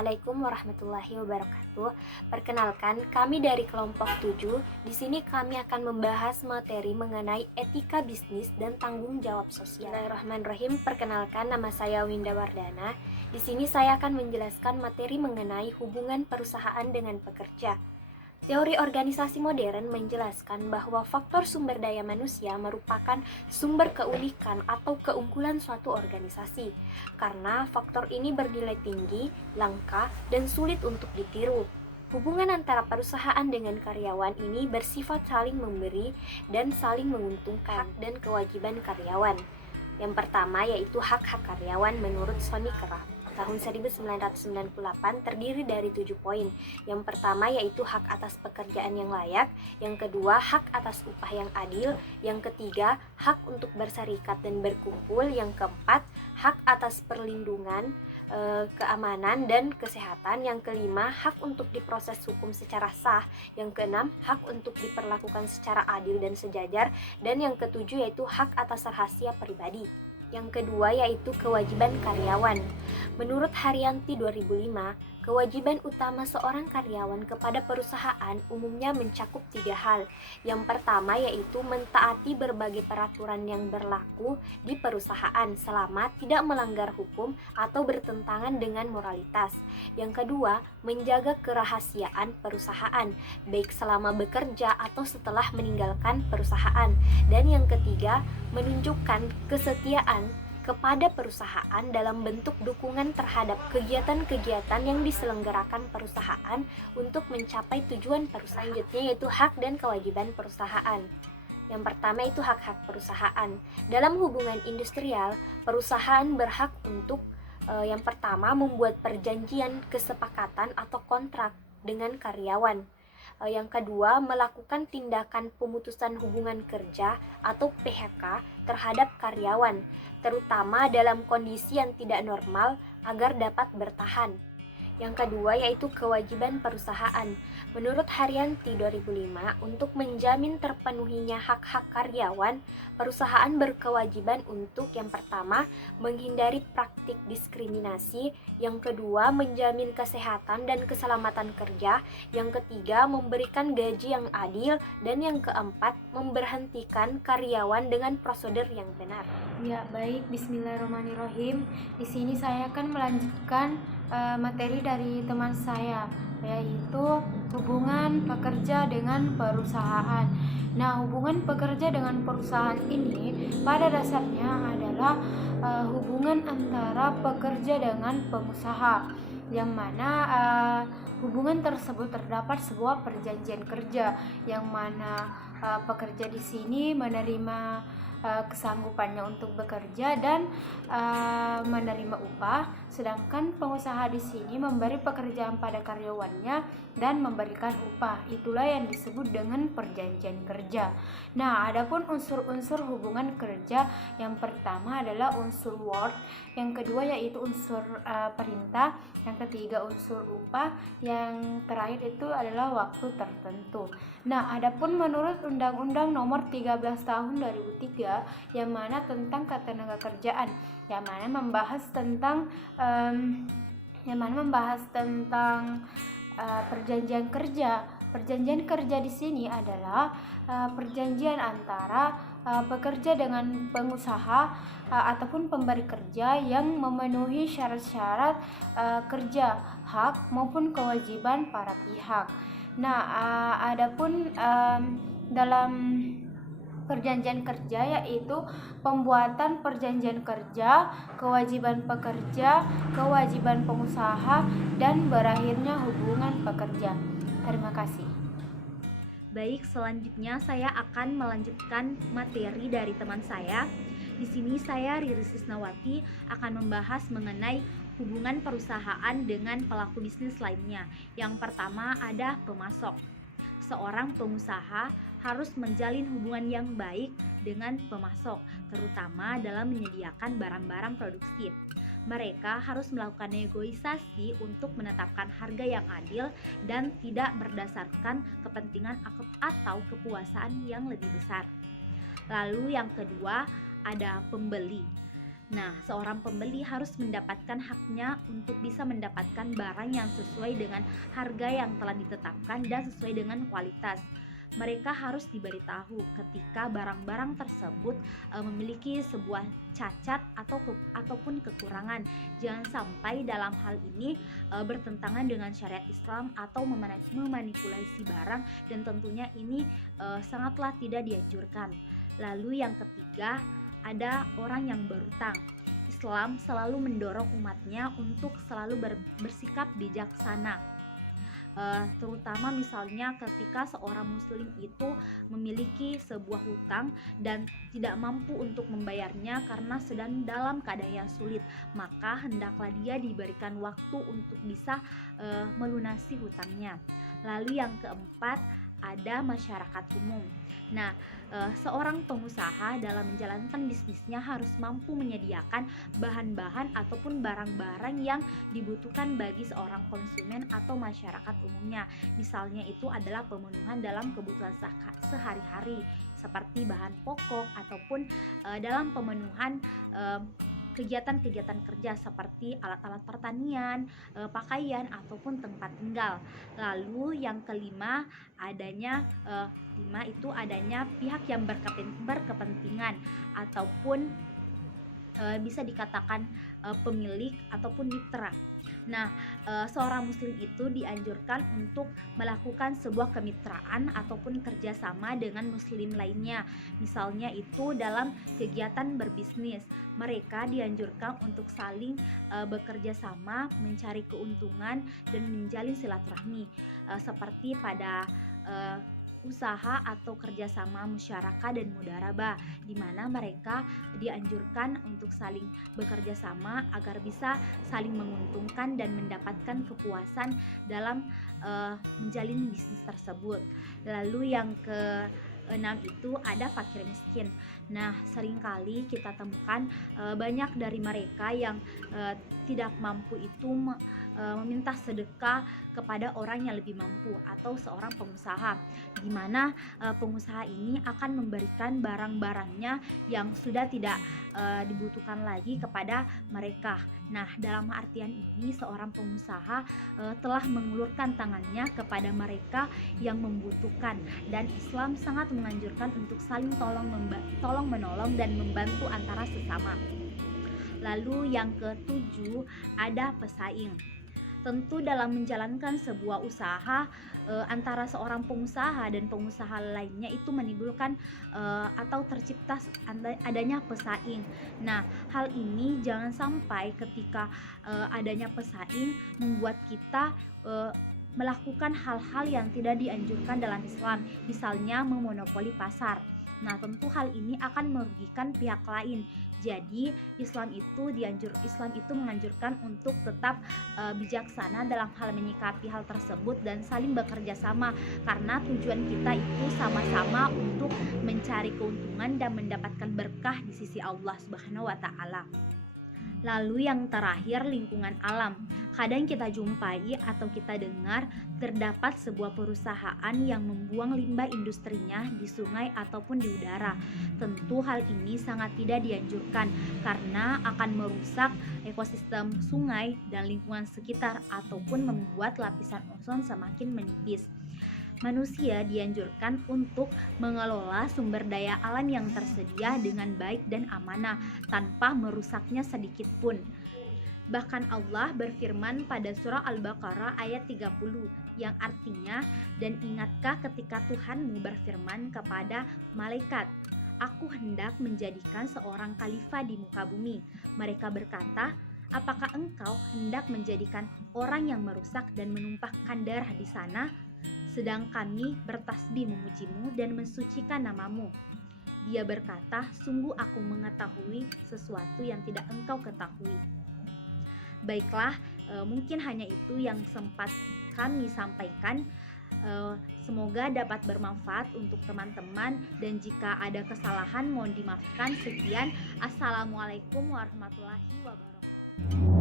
Assalamualaikum warahmatullahi wabarakatuh. Perkenalkan, kami dari kelompok 7. Di sini kami akan membahas materi mengenai etika bisnis dan tanggung jawab sosial. Bismillahirrahmanirrahim. Perkenalkan, nama saya Winda Wardana. Di sini saya akan menjelaskan materi mengenai hubungan perusahaan dengan pekerja. Teori organisasi modern menjelaskan bahwa faktor sumber daya manusia merupakan sumber keunikan atau keunggulan suatu organisasi, karena faktor ini bernilai tinggi, langka, dan sulit untuk ditiru. Hubungan antara perusahaan dengan karyawan ini bersifat saling memberi dan saling menguntungkan, dan kewajiban karyawan. Yang pertama yaitu hak-hak karyawan menurut Sonny Kraft tahun 1998 terdiri dari 7 poin. Yang pertama yaitu hak atas pekerjaan yang layak, yang kedua hak atas upah yang adil, yang ketiga hak untuk berserikat dan berkumpul, yang keempat hak atas perlindungan, keamanan dan kesehatan, yang kelima hak untuk diproses hukum secara sah, yang keenam hak untuk diperlakukan secara adil dan sejajar, dan yang ketujuh yaitu hak atas rahasia pribadi. Yang kedua yaitu kewajiban karyawan. Menurut Haryanti 2005, kewajiban utama seorang karyawan kepada perusahaan umumnya mencakup 3 hal. Yang pertama yaitu mentaati berbagai peraturan yang berlaku di perusahaan selama tidak melanggar hukum atau bertentangan dengan moralitas. Yang kedua, menjaga kerahasiaan perusahaan, baik selama bekerja atau setelah meninggalkan perusahaan. Dan yang ketiga, menunjukkan kesetiaan kepada perusahaan dalam bentuk dukungan terhadap kegiatan-kegiatan yang diselenggarakan perusahaan untuk mencapai tujuan perusahaan. Selanjutnya yaitu hak dan kewajiban perusahaan. Yang pertama itu hak-hak perusahaan. Dalam hubungan industrial, perusahaan berhak untuk yang pertama membuat perjanjian kesepakatan atau kontrak dengan karyawan. Yang kedua, melakukan tindakan pemutusan hubungan kerja atau PHK terhadap karyawan, terutama dalam kondisi yang tidak normal agar dapat bertahan. Yang kedua yaitu kewajiban perusahaan. Menurut Haryanti 2005, untuk menjamin terpenuhinya hak-hak karyawan, perusahaan berkewajiban untuk yang pertama, menghindari praktik diskriminasi, yang kedua, menjamin kesehatan dan keselamatan kerja, yang ketiga, memberikan gaji yang adil, dan yang keempat, memberhentikan karyawan dengan prosedur yang benar. Ya, baik. Bismillahirrahmanirrahim. Di sini saya akan melanjutkan materi dari teman saya, yaitu hubungan pekerja dengan perusahaan. Nah, hubungan pekerja dengan perusahaan ini pada dasarnya adalah hubungan antara pekerja dengan pengusaha, yang mana hubungan tersebut terdapat sebuah perjanjian kerja, yang mana pekerja di sini menerima kesanggupannya untuk bekerja dan menerima upah, sedangkan pengusaha di sini memberi pekerjaan pada karyawannya dan memberikan upah. Itulah yang disebut dengan perjanjian kerja. Nah, adapun unsur-unsur hubungan kerja, yang pertama adalah unsur work, yang kedua yaitu unsur perintah, yang ketiga unsur upah, yang terakhir itu adalah waktu tertentu. Nah, adapun menurut Undang-Undang Nomor 13 Tahun 2003 yang mana tentang ketenagakerjaan, yang mana membahas tentang perjanjian kerja. Perjanjian kerja di sini adalah perjanjian antara pekerja dengan pengusaha ataupun pemberi kerja yang memenuhi syarat-syarat kerja, hak maupun kewajiban para pihak. Nah, adapun dalam perjanjian kerja yaitu pembuatan perjanjian kerja, kewajiban pekerja, kewajiban pengusaha, dan berakhirnya hubungan pekerja. Terima kasih. Baik, selanjutnya saya akan melanjutkan materi dari teman saya. Di sini saya Riri Sisnawati akan membahas mengenai hubungan perusahaan dengan pelaku bisnis lainnya. Yang pertama ada pemasok. Seorang pengusaha harus menjalin hubungan yang baik dengan pemasok, terutama dalam menyediakan barang-barang produksi. Mereka harus melakukan negosiasi untuk menetapkan harga yang adil dan tidak berdasarkan kepentingan atau kepuasan yang lebih besar. Lalu yang kedua ada pembeli. Nah, seorang pembeli harus mendapatkan haknya untuk bisa mendapatkan barang yang sesuai dengan harga yang telah ditetapkan dan sesuai dengan kualitas. Mereka harus diberitahu ketika barang-barang tersebut memiliki sebuah cacat ataupun kekurangan. Jangan sampai dalam hal ini bertentangan dengan syariat Islam atau memanipulasi barang, dan tentunya ini sangatlah tidak dianjurkan. Lalu yang ketiga, ada orang yang berutang. Islam selalu mendorong umatnya untuk selalu bersikap bijaksana. Terutama misalnya ketika seorang muslim itu memiliki sebuah hutang dan tidak mampu untuk membayarnya karena sedang dalam keadaan yang sulit, maka hendaklah dia diberikan waktu untuk bisa melunasi hutangnya. Lalu yang keempat, ada masyarakat umum. Nah, seorang pengusaha dalam menjalankan bisnisnya harus mampu menyediakan bahan-bahan ataupun barang-barang yang dibutuhkan bagi seorang konsumen atau masyarakat umumnya. Misalnya itu adalah pemenuhan dalam kebutuhan sehari-hari seperti bahan pokok ataupun dalam pemenuhan kegiatan-kegiatan kerja seperti alat-alat pertanian, pakaian ataupun tempat tinggal. Lalu yang kelima, adanya pihak yang berkepentingan ataupun bisa dikatakan pemilik ataupun mitra. Nah, seorang muslim itu dianjurkan untuk melakukan sebuah kemitraan ataupun kerjasama dengan muslim lainnya. Misalnya itu dalam kegiatan berbisnis, mereka dianjurkan untuk saling bekerja sama, mencari keuntungan dan menjalin silaturahmi, seperti pada usaha atau kerjasama musyarakah dan mudharabah, di mana mereka dianjurkan untuk saling bekerja sama agar bisa saling menguntungkan dan mendapatkan kepuasan dalam menjalin bisnis tersebut. Lalu yang keenam itu ada fakir miskin. Nah, seringkali kita temukan banyak dari mereka yang tidak mampu itu meminta sedekah kepada orang yang lebih mampu atau seorang pengusaha, di mana pengusaha ini akan memberikan barang-barangnya yang sudah tidak dibutuhkan lagi kepada mereka. Nah, dalam artian ini seorang pengusaha telah mengulurkan tangannya kepada mereka yang membutuhkan, dan Islam sangat menganjurkan untuk saling tolong menolong dan membantu antara sesama. Lalu yang ketujuh, ada pesaing. Tentu dalam menjalankan sebuah usaha antara seorang pengusaha dan pengusaha lainnya itu menimbulkan atau tercipta adanya pesaing. Nah, hal ini jangan sampai ketika adanya pesaing membuat kita melakukan hal-hal yang tidak dianjurkan dalam Islam, misalnya memonopoli pasar. Nah, tentu hal ini akan merugikan pihak lain. Jadi, Islam itu menganjurkan untuk tetap bijaksana dalam hal menyikapi hal tersebut dan saling bekerja sama, karena tujuan kita itu sama-sama untuk mencari keuntungan dan mendapatkan berkah di sisi Allah Subhanahu wa taala. Lalu yang terakhir, lingkungan alam. Kadang kita jumpai atau kita dengar terdapat sebuah perusahaan yang membuang limbah industrinya di sungai ataupun di udara. Tentu hal ini sangat tidak dianjurkan karena akan merusak ekosistem sungai dan lingkungan sekitar ataupun membuat lapisan ozon semakin menipis. Manusia dianjurkan untuk mengelola sumber daya alam yang tersedia dengan baik dan amanah tanpa merusaknya sedikit pun. Bahkan Allah berfirman pada surah Al-Baqarah ayat 30 yang artinya, dan ingatkah ketika Tuhanmu berfirman kepada malaikat, Aku hendak menjadikan seorang khalifah di muka bumi. Mereka berkata, apakah engkau hendak menjadikan orang yang merusak dan menumpahkan darah di sana? Sedang kami bertasbih memujimu dan mensucikan namamu. Dia berkata, sungguh aku mengetahui sesuatu yang tidak engkau ketahui. Baiklah, mungkin hanya itu yang sempat kami sampaikan. Semoga dapat bermanfaat untuk teman-teman, dan jika ada kesalahan mohon dimaafkan. Sekian, Assalamualaikum warahmatullahi wabarakatuh.